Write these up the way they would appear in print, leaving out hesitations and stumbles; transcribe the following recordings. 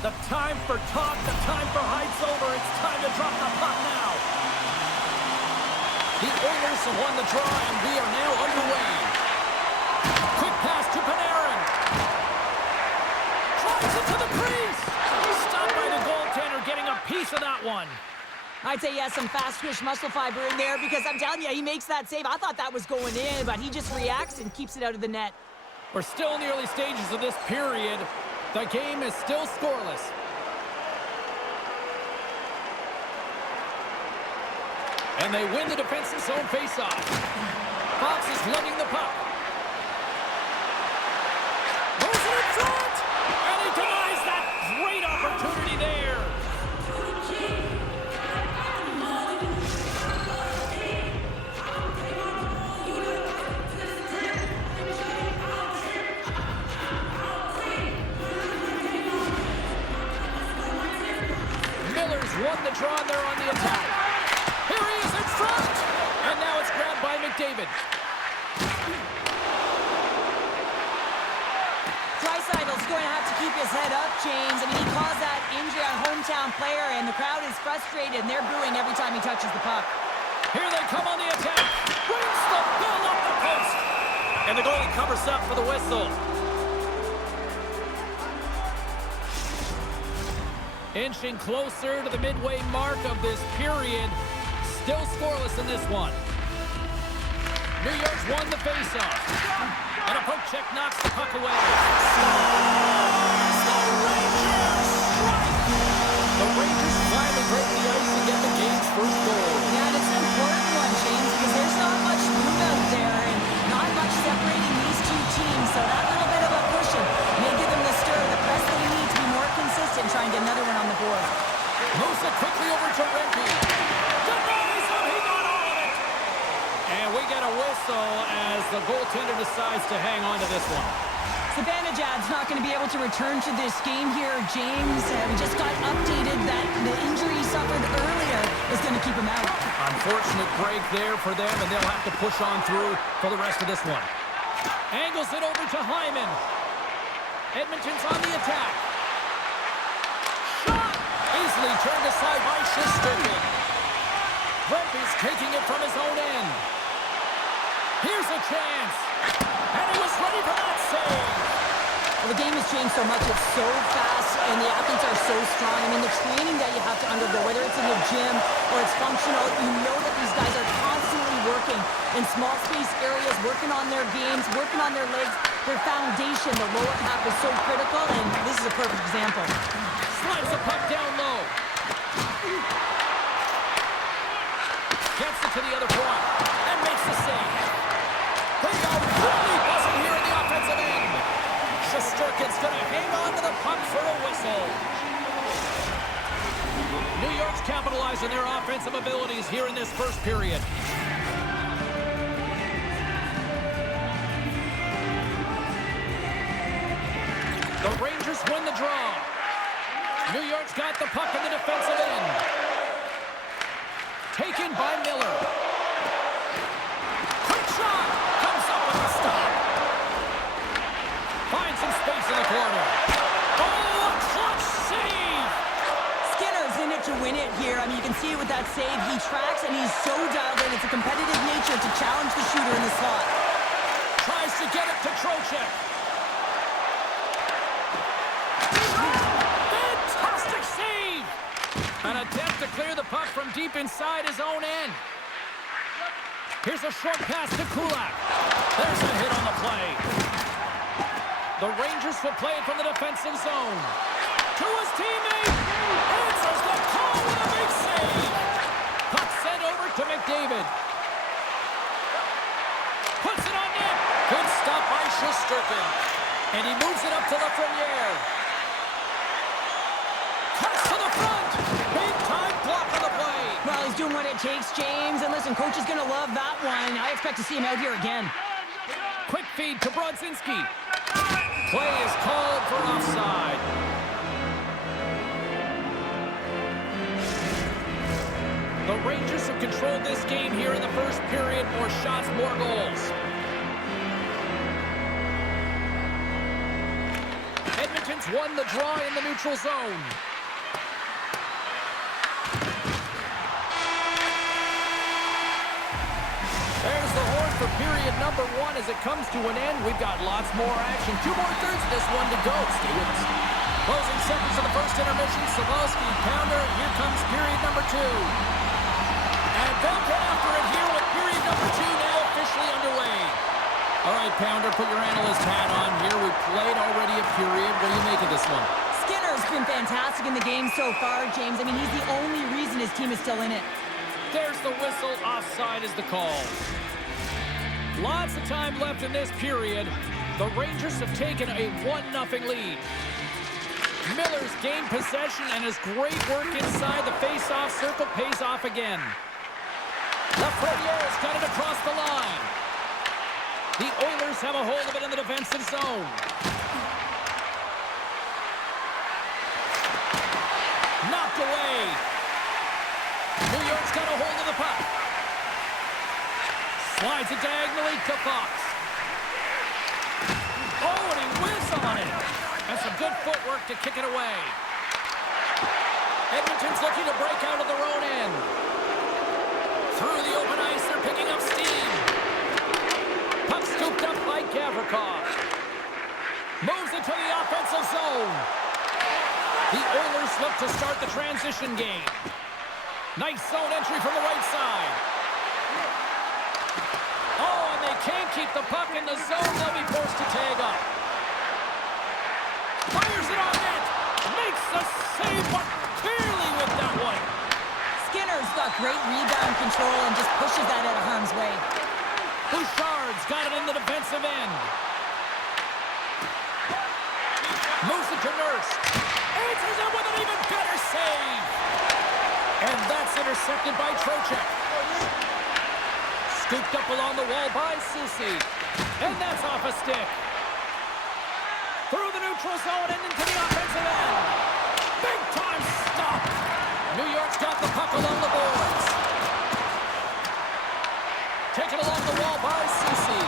The time for talk, the time for heights over. It's time to drop the puck now. The Oilers have won the draw, and we are now underway. Quick pass to Panarin. Drives it to the crease. Stopped by the goaltender, getting a piece of that one. I'd say he has some fast-twitch muscle fiber in there because I'm telling you, he makes that save. I thought that was going in, but he just reacts and keeps it out of the net. We're still in the early stages of this period. The game is still scoreless. And they win the defensive zone faceoff. Fox is lugging the puck. Goes in front! And he denies that great opportunity there. Miller's won the draw, and they're on the attack. Here he is in front! And now it's grabbed by McDavid. Dreisaitl's going to have to keep his head up, James. I mean, he caused that injury on hometown player, and the crowd is frustrated, and they're booing every time he touches the puck. Here they come on the attack. Brings the ball up the post. And the goalie covers up for the whistle. Inching closer to the midway mark of this period. Still scoreless in this one. New York's won the faceoff. And a poke check knocks the puck away. The Rangers strike! The Rangers finally break the ice and get the game's first goal. Yeah, and it's an important one, James, because there's not much room out there and not much separating these two teams. So that little bit of a pushing may give them the stir, the press that he needs to be more consistent, try and get another one on the board. Moves it quickly over to Rempe. Denies him, he got all of it! And we get a whistle as the goaltender decides to hang on to this one. Zibanejad's not going to be able to return to this game here, James. We just got updated that the injury he suffered earlier is going to keep him out. Unfortunate break there for them, and they'll have to push on through for the rest of this one. Angles it over to Hyman. Edmonton's on the attack. Shot! Easily turned aside by Shesterkin. Rempe's taking it from his own end. Here's a chance. And he was ready for that save. Well, the game has changed so much. It's so fast, and the athletes are so strong. I mean, the training that you have to undergo, whether it's in the gym or it's functional, you know that these guys are constantly working in small space areas, working on their games, working on their legs, their foundation. The lower half is so critical, and this is a perfect example. Slides the puck down low. Gets it to the other point and makes the save. They are really buzzing here in the offensive end. Shesterkin's going to hang on to the puck for a whistle. New York's capitalizing their offensive abilities here in this first period. The Rangers win the draw. New York's got the puck in the defensive end. Taken by Miller. Quick shot! Comes up with a stop. Finds some space in the corner. Oh, a clutch save! Skinner's in it to win it here. I mean, you can see it with that save. He tracks, and he's so dialed in. It's a competitive nature to challenge the shooter in the slot. Tries to get it to Trocheck. Fantastic save! An attempt to clear the puck from deep inside his own end. Here's a short pass to Kulak. There's a hit on the play. The Rangers will play it from the defensive zone. To his teammate. Answers the call with a big save. Puck sent over to McDavid. Puts it on net. Good stop by Shesterkin. And he moves it up to Lafreniere. Cuts to the front. Big time block on the play. Well, he's doing what it takes, James. And listen, coach is going to love that one. I expect to see him out here again. Quick feed to Brodzinski. Play is called for offside. The Rangers have controlled this game here in the first period. More shots, more goals. Edmonton's won the draw in the neutral zone. There's the horn for period number 1 as it comes to an end. We've got lots more action. 2 more thirds of this one to go. Stay with us. Closing seconds of the first intermission. Savalsky, Pounder. Here comes period number 2. And they'll get after it here with period number 2 now officially underway. All right, Pounder, put your analyst hat on here. We played already a period. What do you make of this one? Skinner's been fantastic in the game so far, James. I mean, he's the only reason his team is still in it. There's the whistle. Offside is the call. Lots of time left in this period. The Rangers have taken a 1-0 lead. Miller's gained possession, and his great work inside the face-off circle pays off again. Lafreniere's got it across the line. The Oilers have a hold of it in the defensive zone. Knocked away. New York's got a hold of the puck. Slides it diagonally to Fox. Oh, and he whizzes on it. And some good footwork to kick it away. Edmonton's looking to break out of their own end. Through the open ice, they're picking up steam. Puck scooped up by Gavrikov. Moves into the offensive zone. The Oilers look to start the transition game. Nice zone entry from the right side. Oh, and they can't keep the puck in the zone. They'll be forced to tag up. Fires it on net. Makes the save, but clearly with that one. Skinner's got great rebound control and just pushes that out of harm's way. Bouchard's got it in the defensive end. Moves it to Nurse. Answers it with an even better save. And that's intercepted by Trocheck. Scooped up along the wall by Soucy. And that's off a stick. Through the neutral zone and into the offensive end. Big time stop. New York's got the puck along the boards. Taken along the wall by Soucy.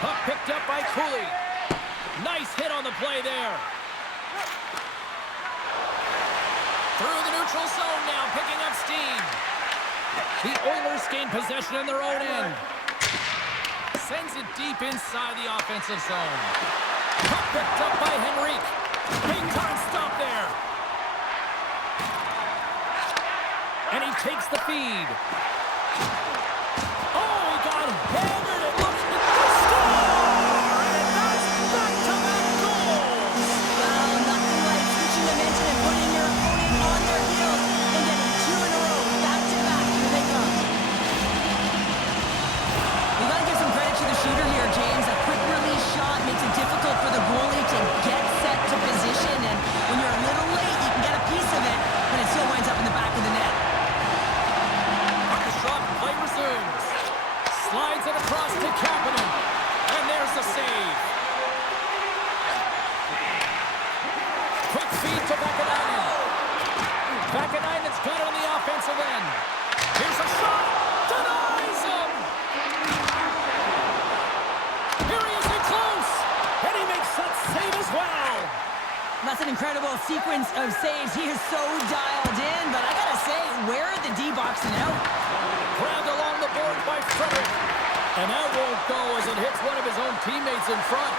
Puck picked up by Cooley. Nice hit on the play there. Through the neutral zone now, picking up steam. The Oilers gain possession in their own end. Sends it deep inside the offensive zone. Puck picked up by Henrique. Big time stop there. And he takes the feed. Oh, he got hammered. It looks like a score! And that's back-to-back goals! Well, nothing like switching momentum and putting your opponent on their heels and getting 2 in a row, back-to-back. Here they come. We got to give some credit to the shooter here, James. A quick release shot makes it difficult for the goalie to get set to position, and when you're a little late, you can get a piece of it, but it still winds up in the back of the net. Shot, play resumes. Slides it across to Kapanen. And there's the save. Quick feed to Vakanainen. Vakanainen's got it on the offensive end. Here's a shot. Denies him. Here he is in close. And he makes that save as well. That's an incredible sequence of saves. He is so dialed in, but I gotta say, where are the D-boxing out? Grabbed along the board by Frederick. And that won't go as it hits one of his own teammates in front.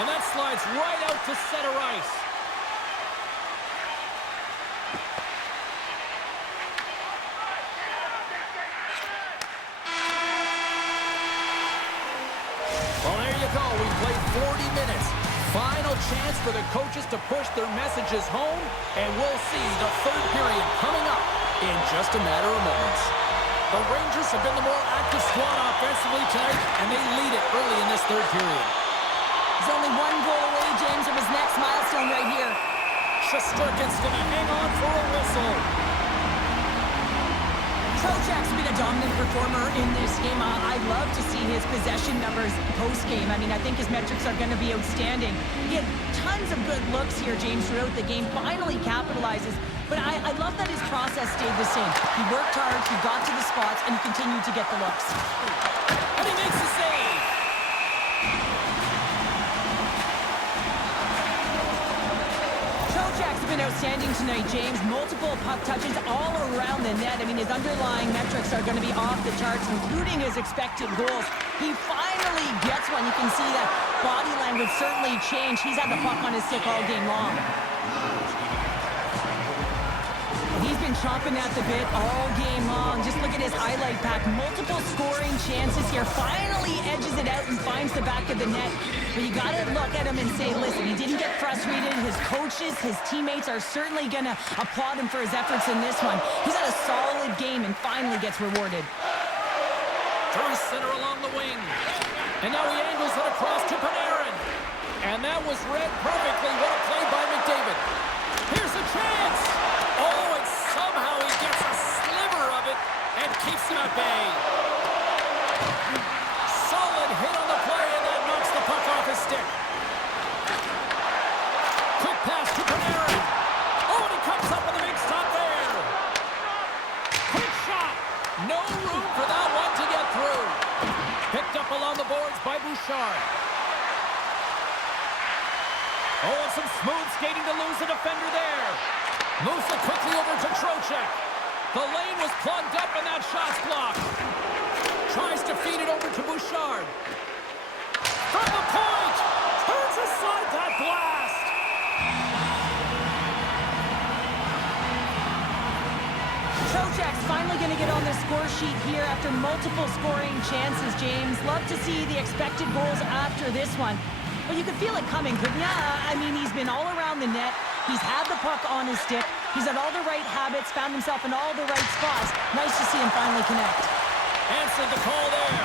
And that slides right out to center ice. Well, there you go. We played 40 minutes. Final chance for the coaches to push their messages home. And we'll see the third period coming up in just a matter of moments. The Rangers have been the more active squad offensively tonight, and they lead it early in this third period. He's only 1 goal away, James, from his next milestone right here. Shesterkin's going to hang on for a whistle. Trocheck's been a dominant performer in this game. I love to see his possession numbers post-game. I mean, I think his metrics are going to be outstanding. He had tons of good looks here, James, throughout the game. Finally capitalizes. But I love that his process stayed the same. He worked hard, he got to the spots, and he continued to get the looks. And he makes the save. have been outstanding tonight, James. Multiple puck touches all around the net. I mean, his underlying metrics are going to be off the charts, including his expected goals. He finally gets one. You can see that body language certainly changed. He's had the puck on his stick all game long. He's been chomping at the bit all game long. Just look at his highlight pack. Multiple scoring chances here. Finally edges it out and finds the back of the net. But you got to look at him and say, listen, he didn't get frustrated. His coaches, his teammates are certainly going to applaud him for his efforts in this one. He's had a solid game and finally gets rewarded. Through center along the wing. And now he angles it across to Panarin. And that was read perfectly. What a play by McDavid. Here's a chance. Oh, and somehow he gets a sliver of it and keeps him at bay. Solid hit on the play, and that knocks the puck off his stick. Quick pass to Panarin. Oh, and he comes up with a big stop there. Quick shot. No room for that one to get through. Picked up along the boards by Bouchard. Oh, and some smooth skating to lose a defender there. Moves it quickly over to Trocheck. The lane was plugged up and that shot's blocked. Tries to feed it over to Bouchard. From the point! Turns aside that blast! Trocheck's finally going to get on the score sheet here after multiple scoring chances, James. Love to see the expected goals after this one. But you could feel it coming, couldn't you? I mean, he's been all around the net. He's had the puck on his stick. He's had all the right habits, found himself in all the right spots. Nice to see him finally connect. Answered the call there.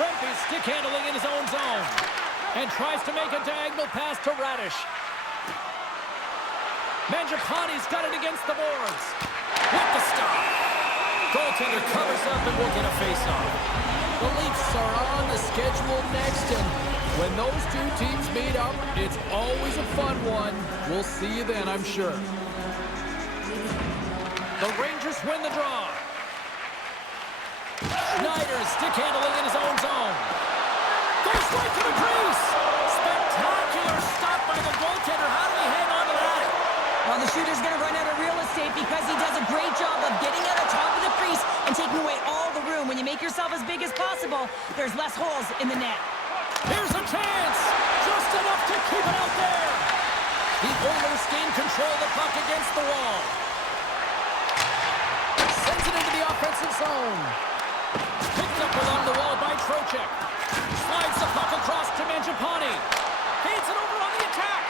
Grumpy stick handling in his own zone. And tries to make a diagonal pass to Radish. Mangiapane's got it against the boards. With the stop. Goaltender covers up and will get a face-off. The Leafs are on the schedule next, and when those two teams meet up, it's always a fun one. We'll see you then, I'm sure. The Rangers win the draw. Schneider stick handling in his own zone. Goes right to the crease. Spectacular stop by the goaltender. How do we hang on to that? Well, the shooter's going to run out of real estate because he does a great job of getting out of top of the crease and taking away all the room. When you make yourself as big as possible, there's less holes in the net. Here's a chance. Just enough to keep it out there. The Oilers gain control of the puck against the wall. Sends it into the offensive zone. Picked up along the wall by Trocheck. Slides the puck across to Mangiapane. Feeds it over on the attack.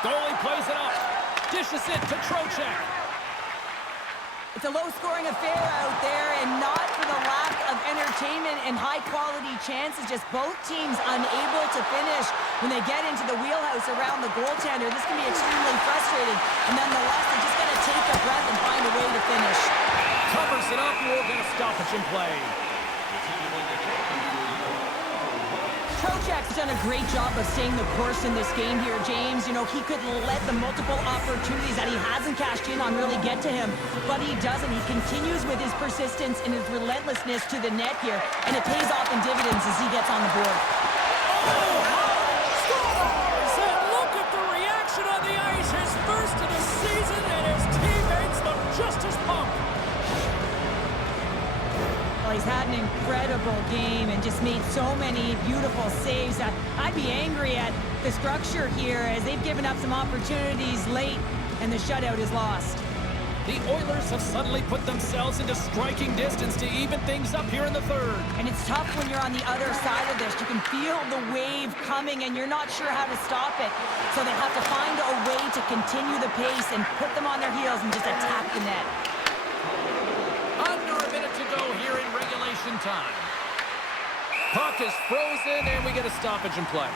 Goalie plays it up. Dishes it to Trocheck. It's a low-scoring affair out there, and not for the lack of entertainment and high-quality chances. Just both teams unable to finish when they get into the wheelhouse around the goaltender. This can be extremely frustrating, and nonetheless, they just got to take a breath and find a way to finish. Covers it up, and we're going to stop it in play. Trocheck's done a great job of staying the course in this game here, James. You know, he could let the multiple opportunities that he hasn't cashed in on really get to him, but he doesn't. He continues with his persistence and his relentlessness to the net here, and it pays off in dividends as he gets on the board. Oh, scores! And look at the reaction on the ice. His first of the season, and his teammates look just as pumped. Well, he's had an incredible game and just made so many beautiful saves. I'd be angry at the structure here as they've given up some opportunities late and the shutout is lost. The Oilers have suddenly put themselves into striking distance to even things up here in the third. And it's tough when you're on the other side of this. You can feel the wave coming and you're not sure how to stop it. So they have to find a way to continue the pace and put them on their heels and just attack the net. Under a minute to go here in regulation time. Puck is frozen and we get a stoppage in play.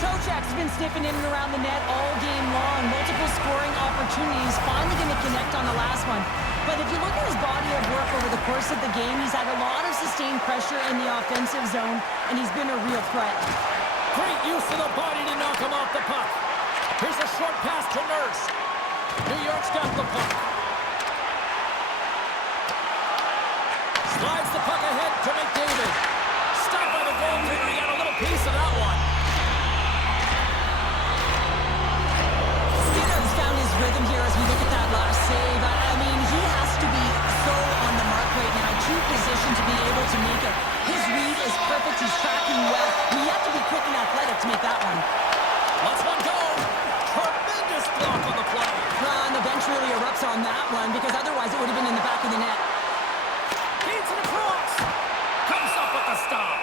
Trocheck's been sniffing in and around the net all game long. Multiple scoring opportunities. Finally going to connect on the last one. But if you look at his body of work over the course of the game, he's had a lot of sustained pressure in the offensive zone, and he's been a real threat. Great use of the body to knock him off the puck. Here's a short pass to Nurse. New York's got the puck. Slides the puck ahead to McDavid. Stopped by the goaltender. He got a little piece of that one. is perfect. He's tracking well. You have to be quick and athletic to make that one. Let's one go. Tremendous block on the play. And the bench really erupts on that one because otherwise it would have been in the back of the net. Feeds it across. Comes up with the stop.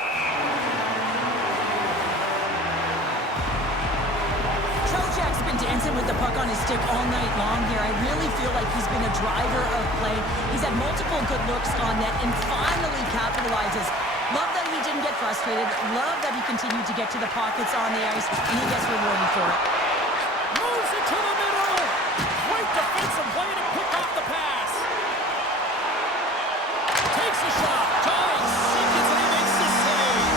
Trocheck's been dancing with the puck on his stick all night long here. I really feel like he's been a driver of play. He's had multiple good looks on net and finally capitalizes. Love that he didn't get frustrated. Love that he continued to get to the pockets on the ice, and he gets rewarded for it. Moves it to the middle. Great defensive play to pick off the pass. Takes a shot. Time seconds, and he makes the save.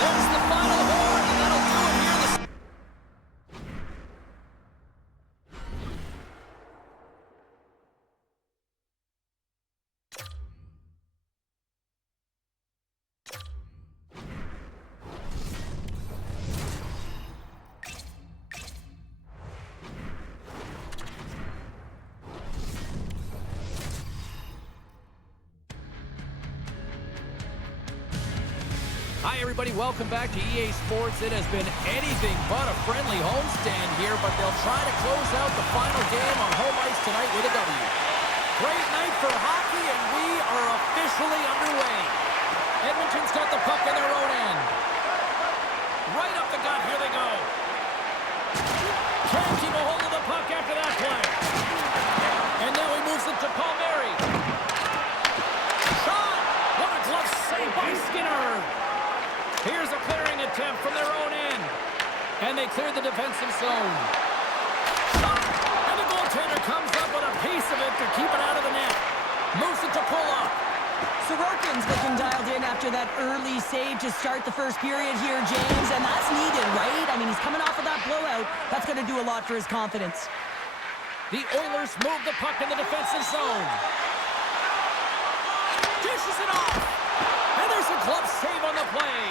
There's the final horn, and that'll do it here. Hi, everybody. Welcome back to EA Sports. It has been anything but a friendly homestand here, but they'll try to close out the final game on home ice tonight with a W. Great night for hockey, and we are officially underway. Edmonton's got the puck in their own end. Right up the gut. Here they go. Can't keep a hold of the puck after that play. And now he moves it to Palmieri. Shot! What a glove save by Skinner. Here's a clearing attempt from their own end. And they clear the defensive zone. Shot! And the goaltender comes up with a piece of it to keep it out of the net. Moves it to pull up. Sorokin's looking dialed in after that early save to start the first period here, James, and that's needed, right? I mean, he's coming off of that blowout. That's going to do a lot for his confidence. The Oilers move the puck in the defensive zone. Dishes it off. And there's a glove save on the play.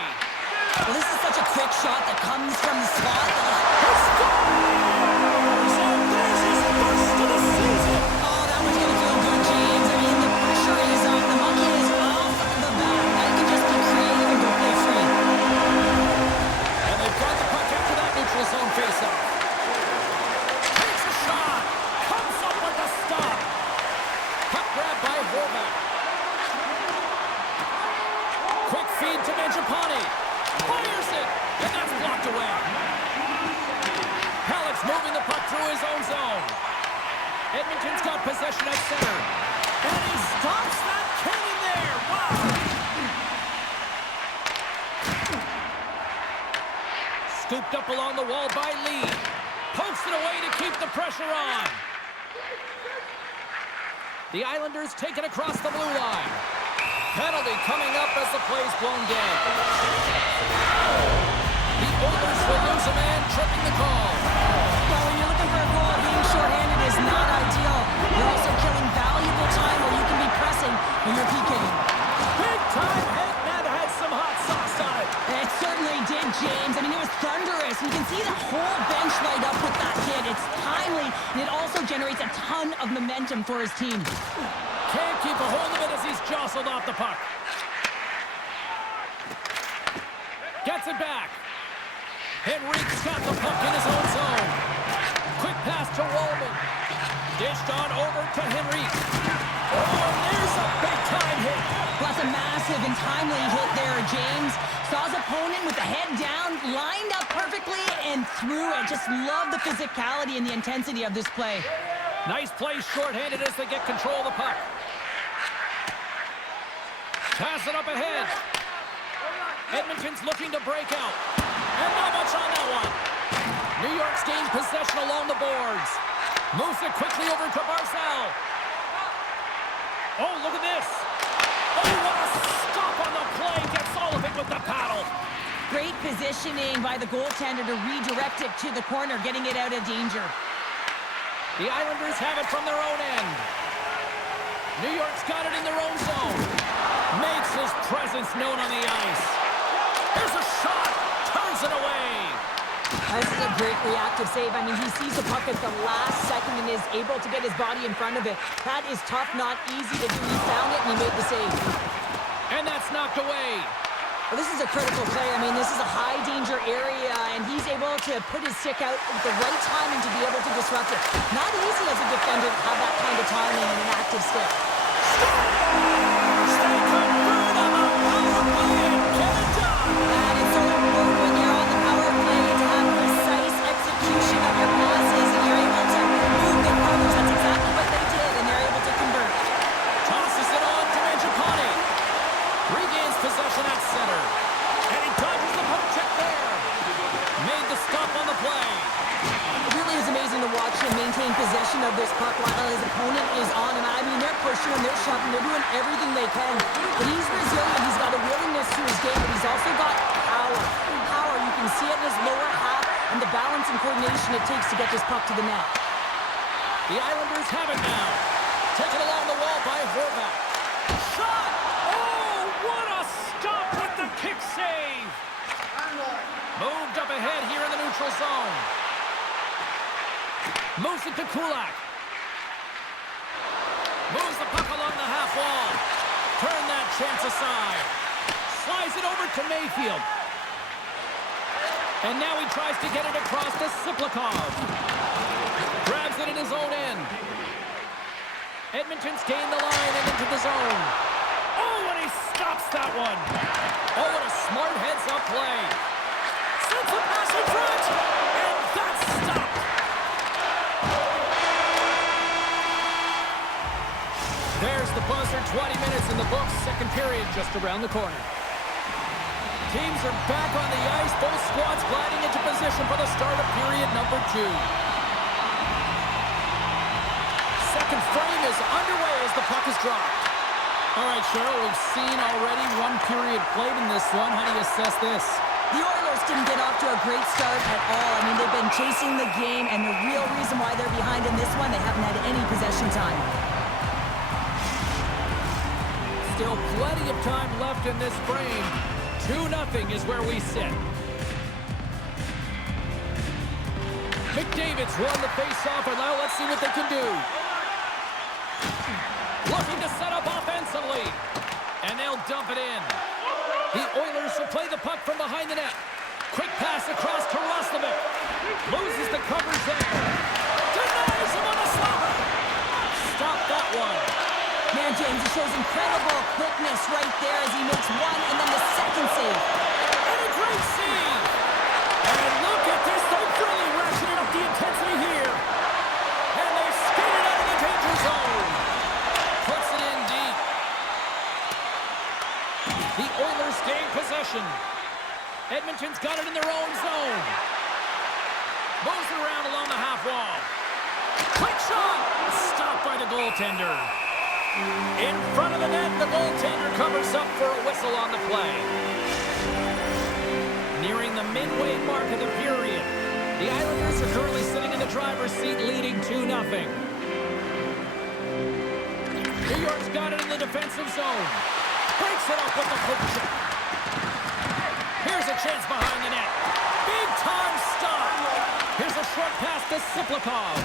Well, this is such a quick shot that comes from the slot. He scores! And there's his first of the season. Oh, that one's going to feel good, James. I mean, the pressure is on. The monkey is off the bat. Now you can just be creative and go play free. And they've got the puck after that neutral zone faceoff. Takes a shot. Comes up with the stop. Puck grab by Horvath. Quick feed to Mangiapane. Fires it. And that's blocked away. Halleck's moving the puck through his own zone. Edmonton's got possession at center. And he stops that cannon there. Wow. Scooped up along the wall by Lee. Pokes it away to keep the pressure on. The Islanders take it across the blue line. Penalty coming up as the play's blown dead. The Oilers will lose a man, tripping the call. Well, when you're looking for a goal, being shorthanded is not ideal. You're also killing valuable time where you can be pressing when you're PKing. Big time hit, and that had some hot sauce on it. It certainly did, James. I mean, it was thunderous. You can see the whole bench light up with that hit. It's timely, and it also generates a ton of momentum for his team. Can't keep a hold of it as he's jostled off the puck. Gets it back. Henrique's got the puck in his own zone. Quick pass to Wallman. Dished on over to Henrique. Oh, and there's a big-time hit. That's a massive and timely hit there, James. Saw his opponent with the head down, lined up perfectly, and threw it. Just love the physicality and the intensity of this play. Nice play shorthanded as they get control of the puck. Pass it up ahead. Edmonton's looking to break out. And not much on that one. New York's gained possession along the boards. Moves it quickly over to Barzal. Oh, look at this. Oh, what a stop on the play. Gets all of it with the paddle. Great positioning by the goaltender to redirect it to the corner, getting it out of danger. The Islanders have it from their own end. New York's got it in their own zone. Makes his presence known on the ice. Here's a shot. Turns it away. This is a great reactive save. I mean, he sees the puck at the last second and is able to get his body in front of it. That is tough, not easy to do. He found it and he made the save. And that's knocked away. Well, this is a critical play. I mean, this is a high-danger area, and he's able to put his stick out with the right timing to be able to disrupt it. Not easy as a defender to have that kind of timing and an active stick. Stay converted on the power play and get it done. And it's so important when you're on the power play to have precise execution of your passes, and you're able to move the coverage. That's exactly what they did, and they're able to convert. Tosses it on to Mangiapane. Regains possession at center. And he dodges the poke check there. Made the stop on the play. It really is amazing to watch him maintain possession of this puck while his opponent is on him. I mean, they're pushing him, they're shoving, they're doing everything they can. But he's resilient, he's got a willingness to his game, but he's also got power. Power, you can see it in his lower half and the balance and coordination it takes to get this puck to the net. The Islanders have it now. Taken along the wall by Horvat. Shot! Oh, what a stop with the kick save! Moved up ahead here in the neutral zone. Moves it to Kulak. Moves the puck along the half wall. Turn that chance aside. Slides it over to Mayfield. And now he tries to get it across to Siplikov. Grabs it in his own end. Edmonton's gained the line and into the zone. Oh, and he stops that one. Oh, what a smart heads-up play. Sends the pass in front. And that's stopped. There's the buzzer. 20 minutes in the books. Second period just around the corner. Teams are back on the ice. Both squads gliding into position for the start of period number 2. Second frame is underway as the puck is dropped. All right, Cheryl, we've seen already one period played in this one. How do you assess this? The Oilers didn't get off to a great start at all. I mean, they've been chasing the game, and the real reason why they're behind in this one, they haven't had any possession time. Still plenty of time left in this frame. 2-0 is where we sit. McDavid's won the face-off, and now let's see what they can do. Looking to set up offensively. And they'll dump it in. The Oilers will play the puck from behind the net. Quick pass across to Roslovic. Loses the coverage there. Denies him on a slapper. Stop that one. Man, James, he shows incredible quickness right there as he makes one and then the second save. And a great save. And look at this. They're really ratcheting up the intensity here. And they skate it out of the danger zone. Puts it in deep. The Oilers gain possession. Edmonton's got it in their own zone. Moves it around along the half wall. Quick shot. Stopped by the goaltender. In front of the net, the goaltender covers up for a whistle on the play. Nearing the midway mark of the period, the Islanders are currently sitting in the driver's seat, leading 2-0. New York's got it in the defensive zone. Breaks it up with the poke check. Here's a chance behind the net. Big time stop. Here's a short pass to Siplikov.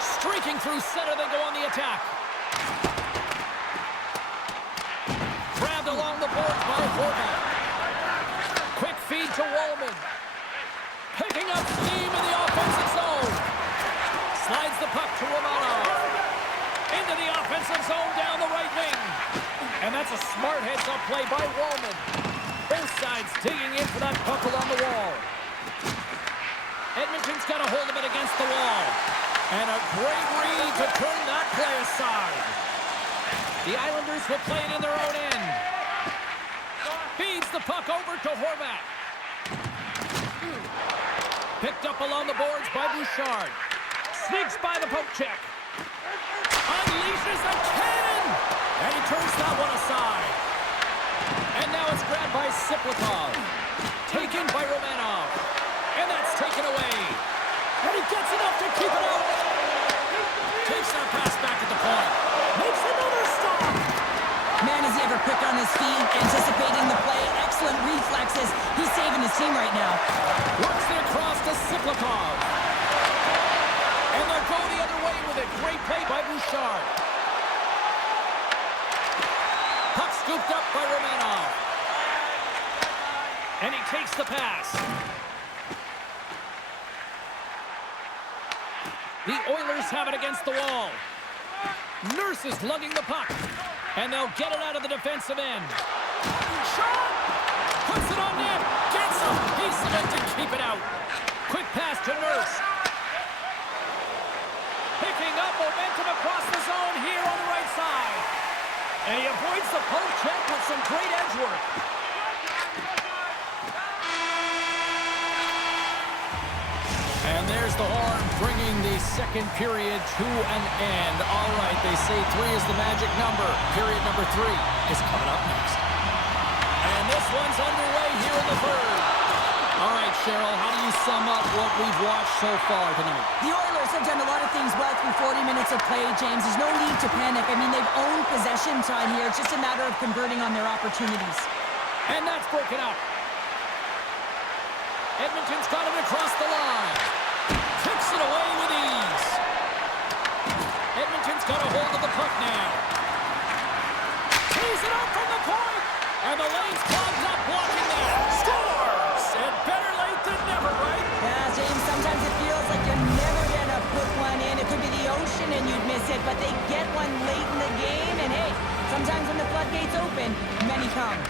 Streaking through center, they go on the attack. Grabbed along the boards by Horvat. Quick feed to Wallman. Picking up steam in the offensive zone. Slides the puck to Romanov. Into the offensive zone down the right wing. And that's a smart heads-up play by Wallman. Both sides digging in for that puck along the wall. Edmonton's got a hold of it against the wall. And a great read to turn that play aside. The Islanders will play it in their own end. Feeds the puck over to Horvat. Picked up along the boards by Bouchard. Sneaks by the poke check. Unleashes a cannon! And he turns that one aside. And now it's grabbed by Siplikov. Taken by Romanov. And that's taken away. And he gets enough to keep it out. Takes that pass back at the point. Makes another stop. Man, is he ever quick on his feet, anticipating the play. Excellent reflexes. He's saving his team right now. Works it across to Siplikov. And they'll go the other way with it. Great play by Bouchard. Puck scooped up by Romanov. Takes the pass. The Oilers have it against the wall. Nurse is lugging the puck. And they'll get it out of the defensive end. Shot! Puts it on net. Gets him. He's meant to keep it out. Quick pass to Nurse. Picking up momentum across the zone here on the right side. And he avoids the poke check with some great edge work. And there's the horn, bringing the second period to an end. All right, they say 3 is the magic number. Period number 3 is coming up next. And this one's underway here in the third. All right, Cheryl, how do you sum up what we've watched so far tonight? The Oilers have done a lot of things well through 40 minutes of play, James. There's no need to panic. I mean, they've owned possession time here. It's just a matter of converting on their opportunities. And that's broken up. Edmonton's got it across the line. Kicks it away with ease. Edmonton's got a hold of the puck now. Tees it up from the point. And the lane's clogged up, blocking that. Scores! And better late than never, right? Yeah, James, sometimes it feels like you're never going to put one in. It could be the ocean and you'd miss it, but they get one late in the game. And hey, sometimes when the floodgates open, many come.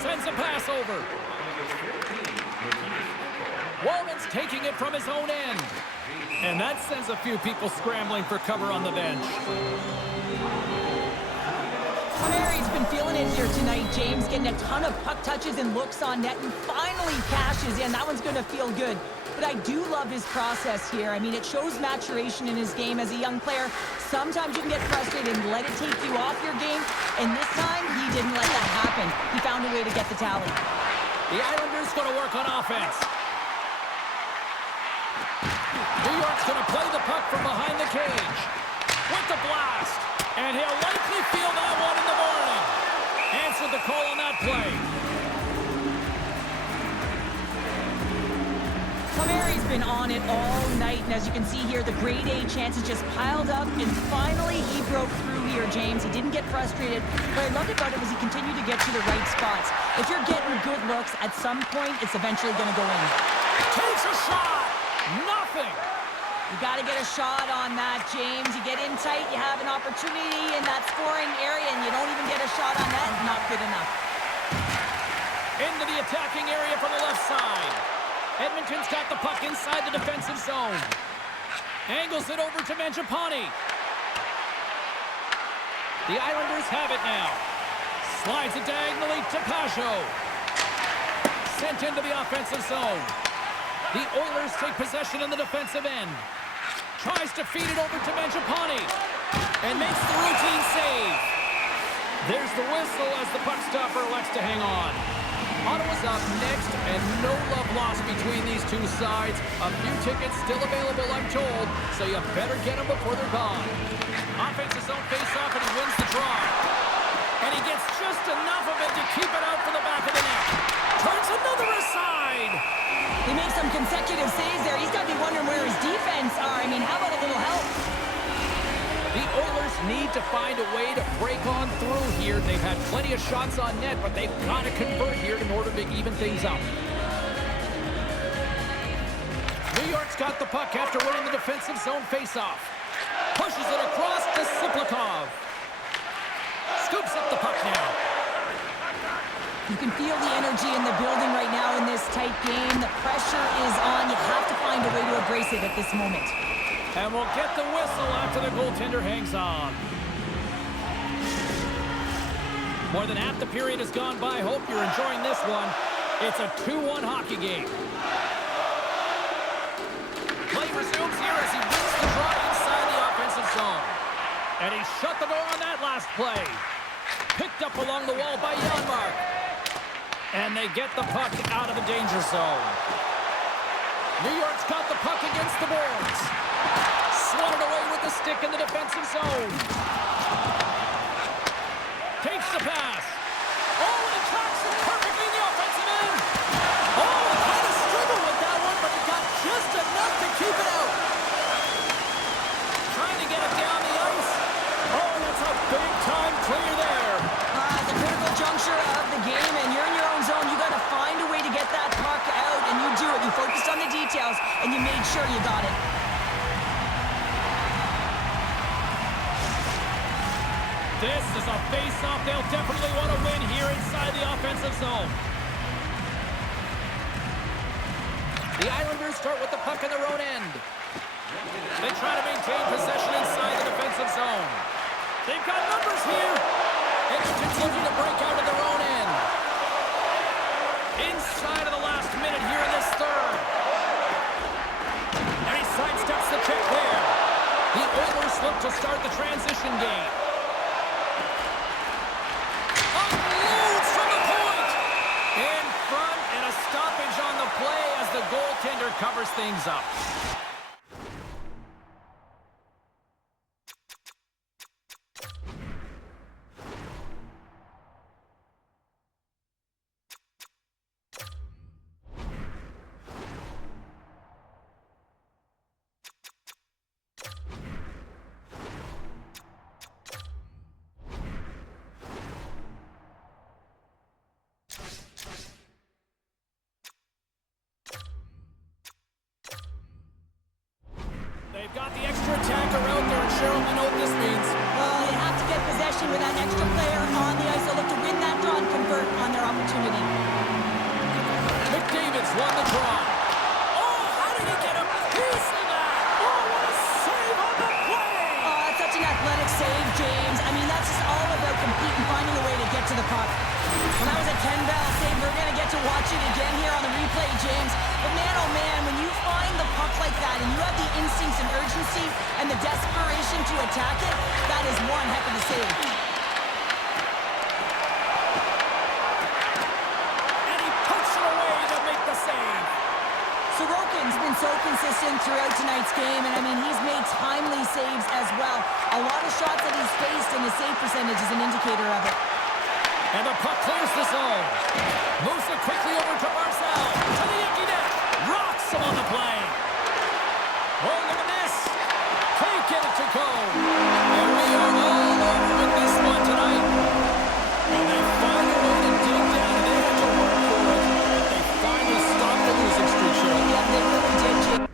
Sends a pass over. Wallman's taking it from his own end. And that sends a few people scrambling for cover on the bench. Mary's been feeling it here tonight, James, getting a ton of puck touches and looks on net and finally cashes in. That one's going to feel good. But I do love his process here. I mean, it shows maturation in his game as a young player. Sometimes you can get frustrated and let it take you off your game. And this time, he didn't let that happen. He found a way to get the tally. The Islanders going to work on offense. New York's going to play the puck from behind the cage. With the blast. And he'll likely feel that one in the morning. Answered the call on that play. Palmieri's been on it all night, and as you can see here, the grade A chances just piled up, and finally he broke through here, James. He didn't get frustrated. What I loved about it was he continued to get to the right spots. If you're getting good looks, at some point, it's eventually going to go in. Takes a shot. Nothing. You got to get a shot on that, James. You get in tight, you have an opportunity in that scoring area, and you don't even get a shot on that. Not good enough. Into the attacking area from the left side. Edmonton's got the puck inside the defensive zone. Angles it over to Mangiapane. The Islanders have it now. Slides it diagonally to Pajot. Sent into the offensive zone. The Oilers take possession in the defensive end. Tries to feed it over to Mangiapane. And makes the routine save. There's the whistle as the puck stopper elects to hang on. Ottawa's up next, and no love lost between these two sides. A few tickets still available, I'm told, so you better get them before they're gone. Offensive zone face-off, and he wins the draw. And he gets just enough of it to keep it out for the back of the net. Turns another aside. He makes some consecutive saves there. He's got to be wondering where his defense are. I mean, how about a little help? The Oilers need to find a way to break on through here. They've had plenty of shots on net, but they've got to convert here in order to even things up. New York's got the puck after winning the defensive zone faceoff. Pushes it across to Siplikov. Scoops up the puck now. You can feel the energy in the building right now in this tight game. The pressure is on. You have to find a way to embrace it at this moment. And we'll get the whistle after the goaltender hangs on. More than half the period has gone by. Hope you're enjoying this one. It's a 2-1 hockey game. Play resumes here as he wins the draw inside the offensive zone. And he shut the door on that last play. Picked up along the wall by Janmark. And they get the puck out of the danger zone. New York's got the puck against the boards. Swatted away with the stick in the defensive zone. Takes the pass. Oh, and it tracks it perfectly in the offensive end. Oh, kind of struggled with that one, but he got just enough to keep it out. Trying to get it down the ice. Oh, that's a big-time clear there. The critical juncture of the game, and you're in your own zone. You got to find a way to get that balls, and you made sure you got it. This is a face-off they'll definitely want to win here inside the offensive zone. The Islanders start with the puck in their own end. They try to maintain possession inside the defensive zone. They've got numbers here. Edmonton's looking to break out of their own end. Inside of the last minute here in this third. And he sidesteps the check there. The Oilers look to start the transition game. Unloads from the point. In front, and a stoppage on the play as the goaltender covers things up. They've got the extra attacker out there, and Cheryl, we know what this means. Well, they have to get possession with that extra player on the ice. They'll look to win that draw and convert on their opportunity. McDavid's won the draw. Oh, how did he get a piece of that? Oh, what a save on the play! Oh, that's such an athletic save, James. I mean, that's just all about competing, finding a way to get to the puck. When that was a 10-bell save, we're going to get to watch it again here on the replay, James. But man, oh man, when you find the puck like that and you have the instincts and urgency and the desperation to attack it, that is one heck of a save. And he puts it away to make the save. Sorokin's been so consistent throughout tonight's game, and I mean, he's made timely saves as well. A lot of shots that he's faced, and his save percentage is an indicator of it. And the puck clears the zone. Moves it quickly over to Barzal. To the empty net. Rocks him on the play. Oh, look at this. Can't get it to go. And we are all over with this one tonight. And they find a way to dig down, and they had to work for it. But they finally stopped the losing streak, Cheryl. Yeah, they really did, James.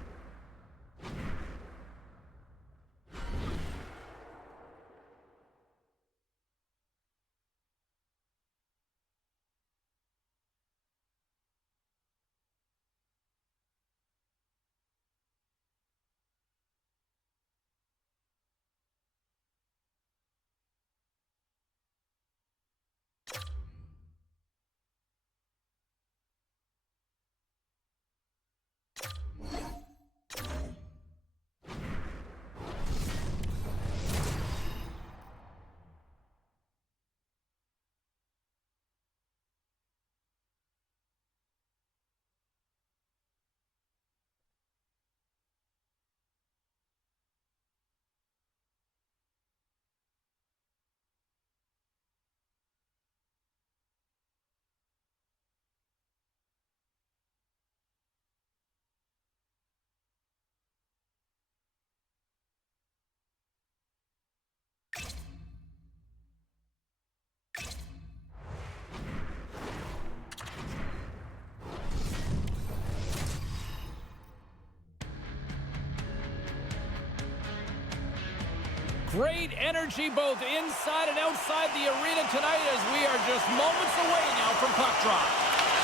Great energy both inside and outside the arena tonight as we are just moments away now from puck drop.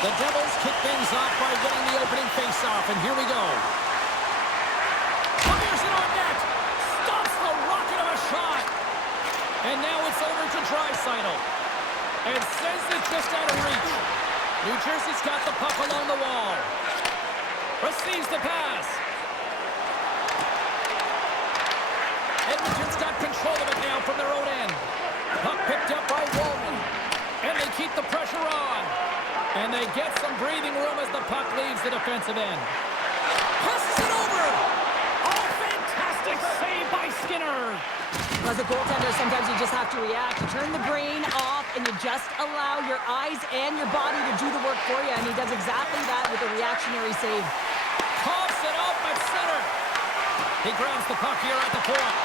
The Devils kick things off by winning the opening faceoff, and here we go. Fires it on net. Stops the rocket of a shot. And now it's over to Draisaitl. And sends it just out of reach. New Jersey's got the puck along the wall. Receives the pass. Edmonton's got control of it now from their own end. Puck picked up by Wallman. And they keep the pressure on. And they get some breathing room as the puck leaves the defensive end. Passes it over. Oh, fantastic save by Skinner. As a goaltender, sometimes you just have to react. You turn the brain off, and you just allow your eyes and your body to do the work for you. And he does exactly that with a reactionary save. Coughs it up at center. He grabs the puck here at the point.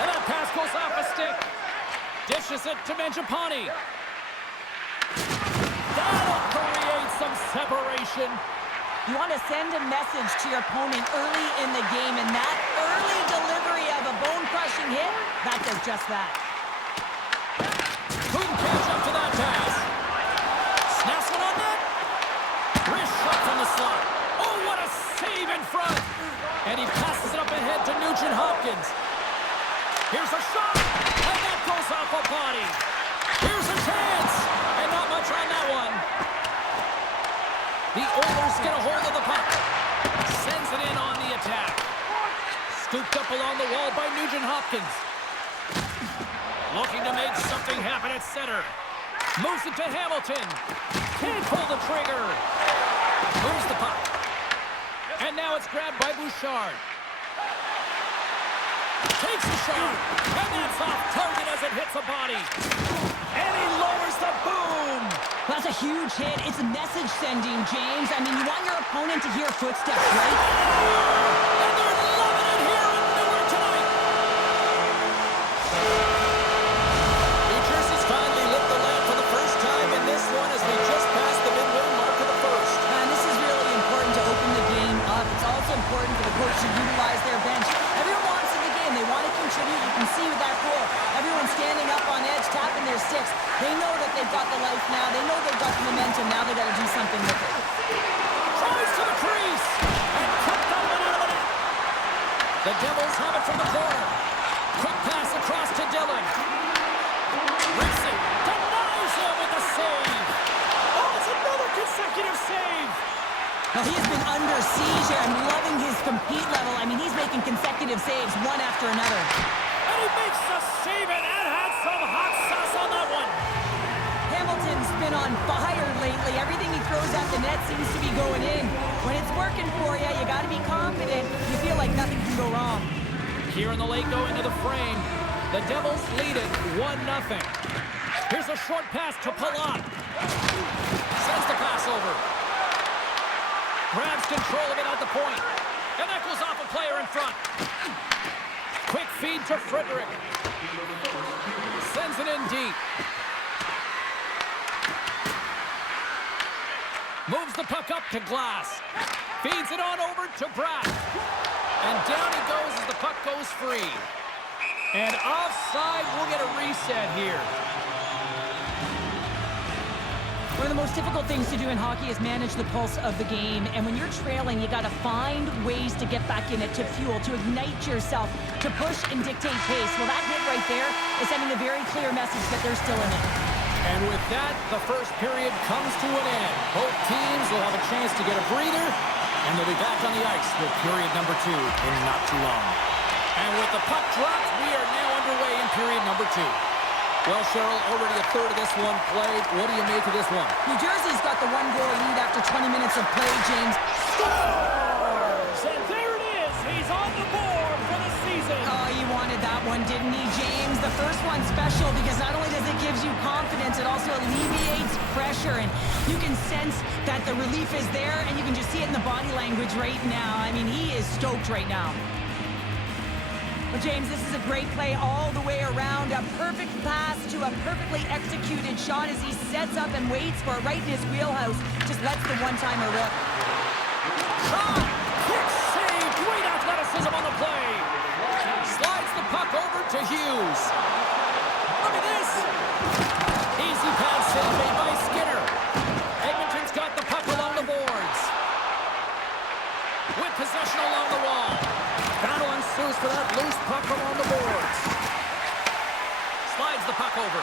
And that pass goes off a stick. Dishes it to Mangiapane. That'll create some separation. You want to send a message to your opponent early in the game, and that early delivery of a bone-crushing hit, that does just that. Couldn't catch up to that pass. Snaps one on net. Wrist shot from the slot. Oh, what a save in front. And he passes it up ahead to Nugent Hopkins. Here's a shot, and that goes off a body. Here's a chance, and not much on that one. The Oilers get a hold of the puck. Sends it in on the attack. Scooped up along the wall by Nugent Hopkins. Looking to make something happen at center. Moves it to Hamilton. Can't pull the trigger. Moves the puck. And now it's grabbed by Bouchard. Takes the shot. And that's off target as it hits a body. And he lowers the boom. That's a huge hit. It's a message sending, James. I mean, you want your opponent to hear footsteps, right? And they're loving it here in Newark tonight. New Jersey's finally lit the lamp for the first time in this one as we just passed the midway mark of the first. And this is really important to open the game up. It's also important for the coach to utilize their bench. Everyone wants in the game. They want to contribute. You can see with that goal, everyone's standing up on edge, tapping their sticks. They know that they've got the life now. They know they've got the momentum. Now they got to do something with it. Tries to the crease. And kept that one out of the net. The Devils have it from the corner. Quick pass across to Dillon. Rips it. Denies him with the save. Oh, it's another consecutive save. Now, he has been under siege here. I'm loving his compete level. I mean, he's making consecutive saves one after another. And he makes the save, and that had some hot sauce on that one. Hamilton's been on fire lately. Everything he throws at the net seems to be going in. When it's working for you, you got to be confident. You feel like nothing can go wrong. Here in the late going to the frame. The Devils lead it 1-0. Here's a short pass to Palat. Sends the pass over. Grabs control of it at the point. And that goes off a player in front. Quick feed to Frederick. Sends it in deep. Moves the puck up to Glass. Feeds it on over to Bratt. And down he goes as the puck goes free. And offside, we'll get a reset here. One of the most difficult things to do in hockey is manage the pulse of the game. And when you're trailing, you got to find ways to get back in it, to fuel, to ignite yourself, to push and dictate pace. Well, that hit right there is sending a very clear message that they're still in it. And with that, the first period comes to an end. Both teams will have a chance to get a breather, and they'll be back on the ice with period number 2 in not too long. And with the puck dropped, we are now underway in period number 2. Well, Cheryl, already a third of this one played. What do you make of this one? New Jersey's got the one-goal lead after 20 minutes of play, James. Scores! And there it is. He's on the board for the season. Oh, you wanted that one, didn't he, James? The first one's special because not only does it give you confidence, it also alleviates pressure. And you can sense that the relief is there, and you can just see it in the body language right now. I mean, he is stoked right now. Well, James, this is a great play all the way around. A perfect pass to a perfectly executed shot as he sets up and waits for it right in his wheelhouse. Just lets the one-timer rip. Shot! Quick save! Great athleticism on the play! Slides the puck over to Hughes. Look at this! Easy pass save made by Skinner. Edmonton's got the puck along the boards. With possession along the wall. Battle ensues for that loose puck along the boards. Slides the puck over.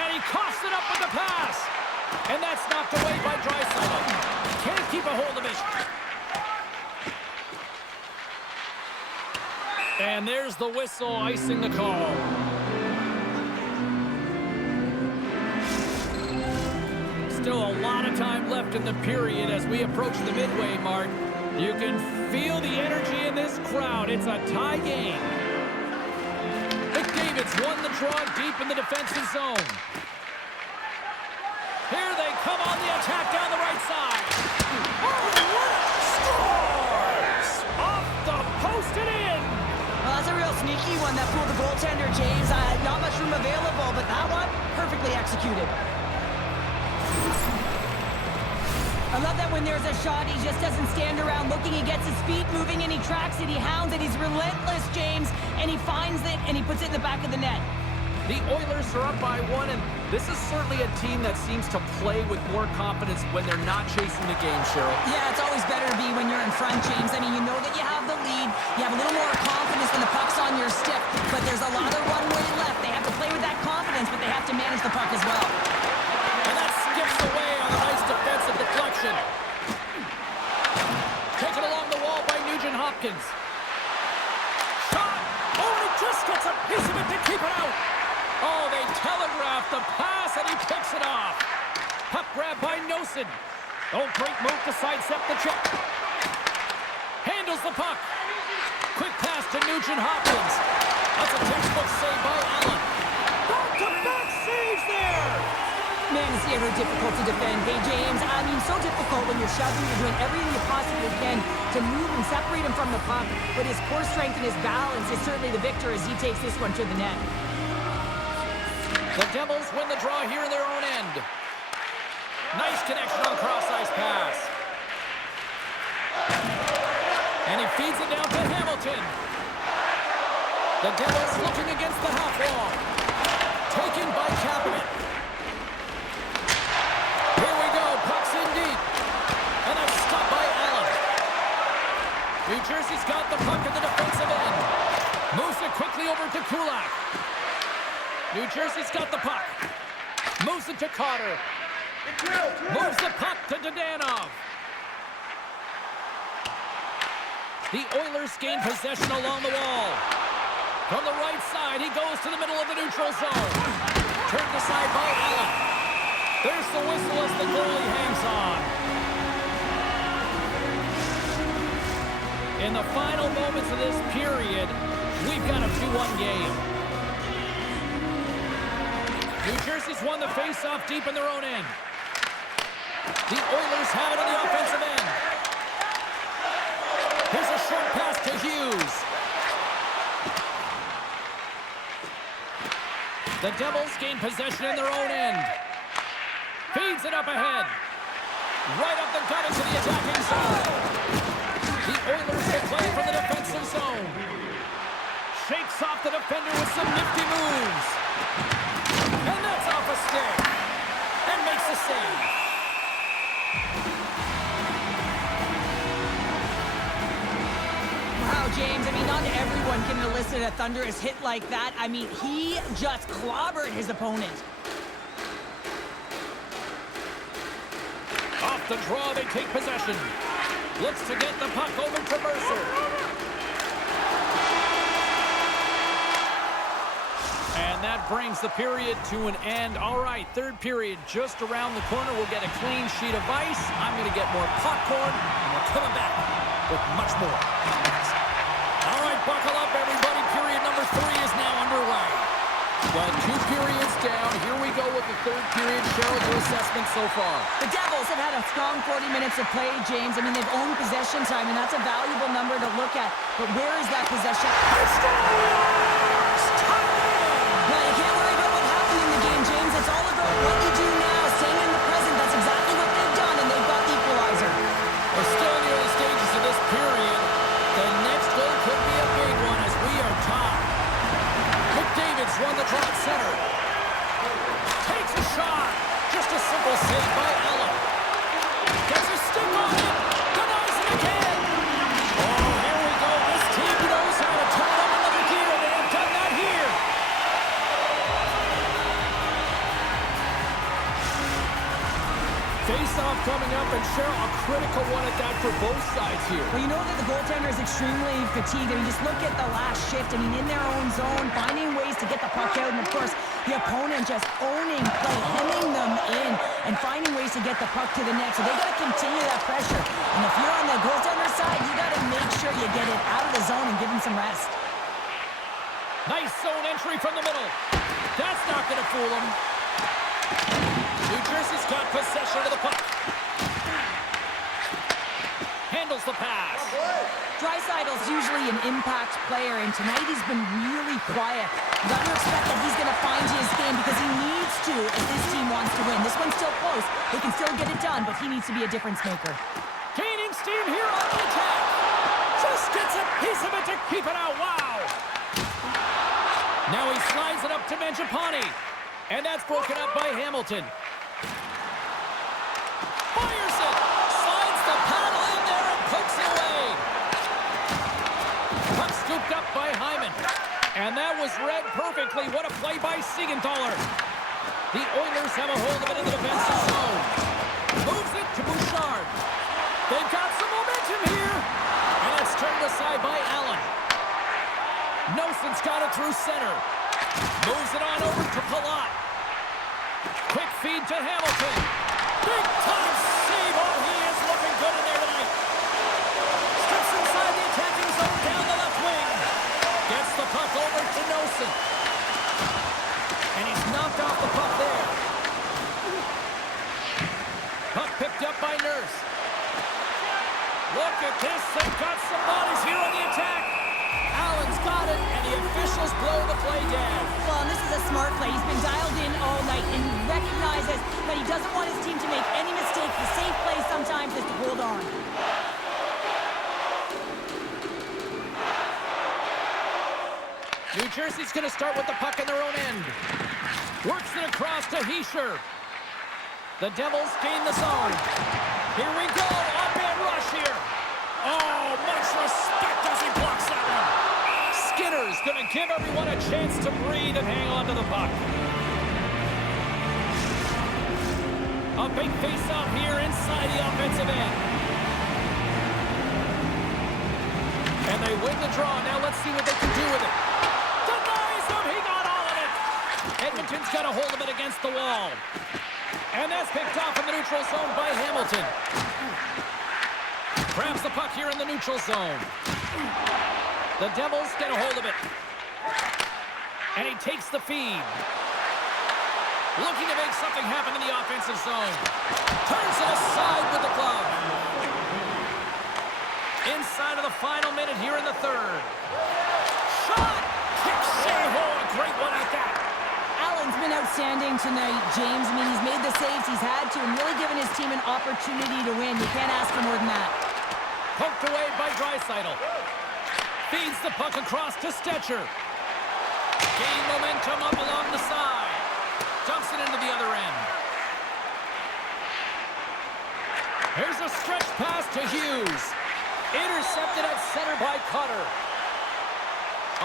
And he coughs it up with the pass. And that's knocked away by Draisaitl. Can't keep a hold of it. And there's the whistle icing the call. Still a lot of time left in the period as we approach the midway mark. You can feel the energy in this crowd. It's a tie game. McDavid's won the draw deep in the defensive zone. Here they come on the attack down the right side. Oh, what a scores! Off the post and in. Well, that's a real sneaky one that fooled the goaltender, James. Not much room available, but that one, perfectly executed. I love that when there's a shot, he just doesn't stand around looking. He gets his feet moving and he tracks it. He hounds it. He's relentless, James. And he finds it and he puts it in the back of the net. The Oilers are up by 1, and this is certainly a team that seems to play with more confidence when they're not chasing the game, Cheryl. Yeah, it's always better to be when you're in front, James. I mean, you know that you have the lead. You have a little more confidence when the puck's on your stick, but there's a lot of runway left. They have to play with that confidence, but they have to manage the puck as well. And that skips away on a nice defensive deflection. Taken along the wall by Nugent Hopkins. Shot! Oh, and he just gets a piece of it to keep it out. Oh, they telegraphed the pass, and he picks it off. Puck grab by Nosen. Oh, great move to sidestep the check. Handles the puck. Quick pass to Nugent Hopkins. That's a textbook save by Allen. Back-to-back saves there. Man, is he ever difficult to defend. Hey, James, I mean, so difficult when you're shoving, you're doing everything you possibly can to move and separate him from the puck, but his core strength and his balance is certainly the victor as he takes this one to the net. The Devils win the draw here in their own end. Nice connection on cross-ice pass. And he feeds it down to Hamilton. The Devils looking against the half wall. Taken by Kapanen. Here we go, puck's in deep. And that's stopped by Allen. New Jersey's got the puck in the defensive end. Moves it quickly over to Kulak. New Jersey's got the puck. Moves it to Carter. Moves the puck to Dadonov. The Oilers gain possession along the wall. From the right side, he goes to the middle of the neutral zone. Turned aside by Allen. There's the whistle as the goalie hangs on. In the final moments of this period, we've got a 2-1 game. New Jersey's won the face-off deep in their own end. The Oilers have it on the offensive end. Here's a short pass to Hughes. The Devils gain possession in their own end. Feeds it up ahead. Right up the gut into the attacking zone. The Oilers will play from the defensive zone. Shakes off the defender with some nifty moves. And that's off a stick. And makes a save. Wow, James, I mean, not everyone can elicit a thunderous hit like that. I mean, he just clobbered his opponent. Off the draw, they take possession. Looks to get the puck over to Mercer. And that brings the period to an end. All right, third period just around the corner. We'll get a clean sheet of ice. I'm going to get more popcorn, and we're coming back with much more. All right, buckle up, everybody. Period number 3 is now underway. Well, 2 periods down. Here we go with the third period. Cheryl, your assessment so far. The Devils have had a strong 40 minutes of play, James. I mean, they've owned possession time, and that's a valuable number to look at. But where is that possession? Well, you can't worry about what happened in the game, James. It's all about what you do now, staying in the present. That's exactly what they've done, and they've got the equalizer. We're still in the early stages of this period. The next goal could be a big one as we are tied. McDavid's won the draw at center. Takes a shot. Just a simple save by Allen. Gets a stick on it. Denies it again. Oh, here we go. This team knows how to turn up another gear. They have done that here. Face-off coming up, and Cheryl, a critical one at that for both sides here. Well, you know that the goaltender is extremely fatigued. I mean, just look at the last shift. I mean, in their own zone, finding ways to get the puck out. And, of course, the opponent just owning play, hemming them in, and finding ways to get the puck to the net. So they got to continue that pressure. And if you're on the goaltender side, you got to make sure you get it out of the zone and give him some rest. Nice zone entry from the middle. That's not going to fool him. New Jersey's got possession of the puck. Handles the pass. Draisaitl's usually an impact player, and tonight he's been really quiet. You got to expect that he's going to find his game because he needs to if this team wants to win. This one's still close. They can still get it done, but he needs to be a difference maker. Gaining steam here on the attack. Just gets a piece of it to keep it out. Wow. Now he slides it up to Mangiapane. And that's broken up by Hamilton. Fires it. Slides the paddle in there and pokes it away. Puck scooped up by Hyman. And that was read perfectly. What a play by Siegenthaler. The Oilers have a hold of it in the defensive zone. Moves it to Bouchard. They've got some momentum here. And it's turned aside by Allen. Nelson's got it through center. Moves it on over to Palat. Quick feed to Hamilton. Big time save. Oh, he is looking good in there tonight. Steps inside the attacking zone down the left wing. Gets the puck over to Nelson. And he's knocked off the puck there. Puck picked up by Nurse. Look at this. They've got some bodies here on the attack. Allen's got it, and the officials blow the play down. Well, and this is a smart play. He's been dialed in all night and he recognizes that he doesn't want his team to make any mistakes. The safe play sometimes is to hold on. New Jersey's going to start with the puck in their own end. Works it across to Hischier. The Devils gain the zone. Here we go. Up-and rush here. Oh, much respect as he blocks that one. Skinner's going to give everyone a chance to breathe and hang on to the puck. A big face-off here inside the offensive end. And they win the draw. Now let's see what they can do with it. Denies him. He got all of it. Edmonton's got a hold of it against the wall. And that's picked off in the neutral zone by Hamilton. Grabs the puck here in the neutral zone. The Devils get a hold of it. And he takes the feed. Looking to make something happen in the offensive zone. Turns it aside with the glove. Inside of the final minute here in the third. Shot! Kick save. Oh, a great one at that. Allen's been outstanding tonight, James. I mean, he's made the saves he's had to and really given his team an opportunity to win. You can't ask for more than that. Poked away by Draisaitl. Feeds the puck across to Stetcher. Gain momentum up along the side. Dumps it into the other end. Here's a stretch pass to Hughes. Intercepted at center by Cutter.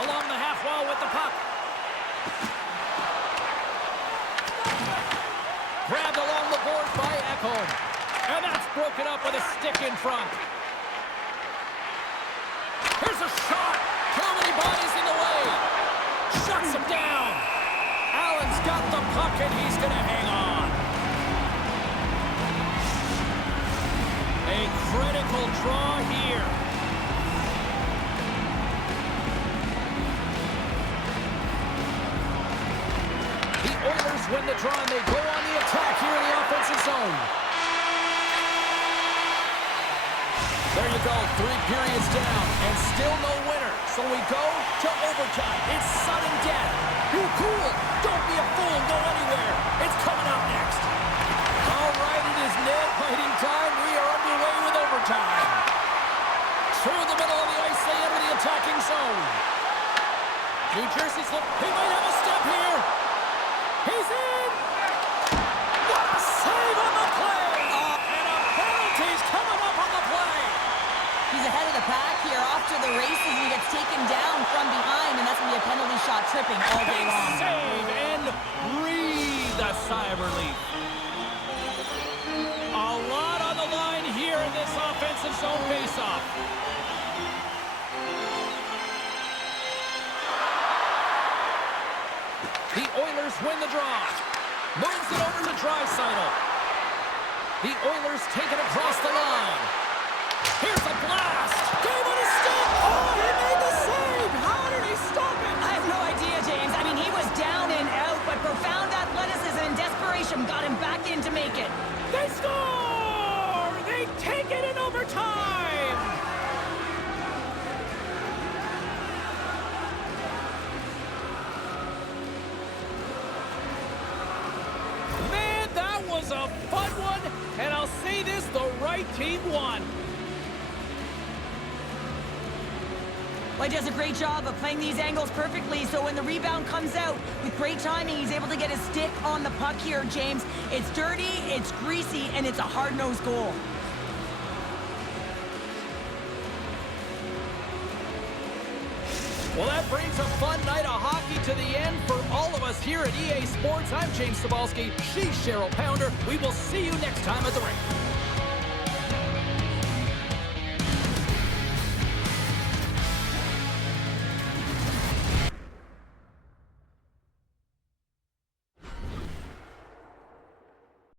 Along the half wall with the puck. Grabbed along the board by Ekholm. And that's broken up with a stick in front. Here's a shot. Too many bodies in the way. Shuts him down. Allen's got the puck and he's going to hang on. A critical draw here. The Oilers win the draw and they go on the attack here in the offensive zone. There you go, 3 periods down, and still no winner. So we go to overtime. It's sudden death. Be cool. Don't be a fool. Go anywhere. It's coming up next. All right, it is nail-biting time. We are underway with overtime. Through the middle of the ice, they enter the attacking zone. New Jersey's look. He might have a step here. He's in. What a save on the play. And a penalty's coming up on the play. He's ahead of the pack here, off to the races, and he gets taken down from behind, and that's going to be a penalty shot tripping all day long. Save and breathe a sigh of relief. A lot on the line here in this offensive zone faceoff. The Oilers win the draw. Moves it over to Draisaitl. The Oilers take it across the line. Here's a blast. Gave it a stop. Oh, he made the save. How did he stop it? I have no idea, James. I mean, he was down and out, but profound athleticism and desperation got him back in to make it. They score! They take it in overtime! fun one, and I'll say this, the right team won. Well, he does a great job of playing these angles perfectly, so when the rebound comes out, with great timing, he's able to get his stick on the puck here, James. It's dirty, it's greasy, and it's a hard-nosed goal. Well, that brings a fun night of hockey to the end for all of us here at EA Sports. I'm James Cebulski. She's Cheryl Pounder. We will see you next time at the rink.